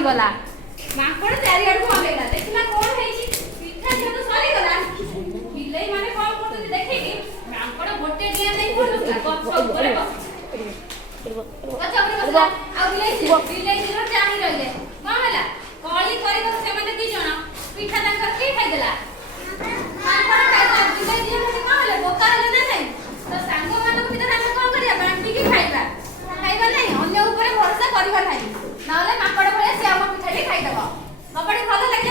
ସରିଗଲା ମାଙ୍କଡ ଚାରିଆଡକୁ ଅନେଇଲା ଦେଖିଲା କଣ ହେଇଛି ପିଠା ଯେହେତୁ ସରିଗଲା ବିଲେଇ ମାନେ କଣ କରୁଛନ୍ତି ଦେଖିକି ମାଙ୍କଡ ଗୋଟେ ଡିଆଁ ଦେଇ ପଡୁଥିଲା ଗଛ ଉପରେ ବସିଲା ଆଉ ବିଲେଇ ଦିନ ଚାହିଁ ରହିଲେ କଣ ହେଲା କଳି କରିବାକୁ ସେମାନେ ଦି ଜଣ ପିଠା ତାଙ୍କର କିଏ ଖାଇଦେଲା ମାଙ୍କଡ ଖାଇଦେଲା ବିଲେଇ ଦିନ କଣ ହେଲେ ବୋକା ହେଲେ ନା ନାଇଁ ତ ସାଙ୍ଗମାନଙ୍କ ଭିତରେ ଆମେ କଣ କରିବା ବାଣ୍ଟିକି ଖାଇବା ନାହିଁ ଅନ୍ୟ ଉପରେ ଭରସା କରିବା ନାହିଁ ନହେଲେ ମାଙ୍କଡ ଭଳିଆ ସେ ଆମ ପିଠାଟି ଖାଇଦବ କବାଡି ଭଲ ଲାଗେ।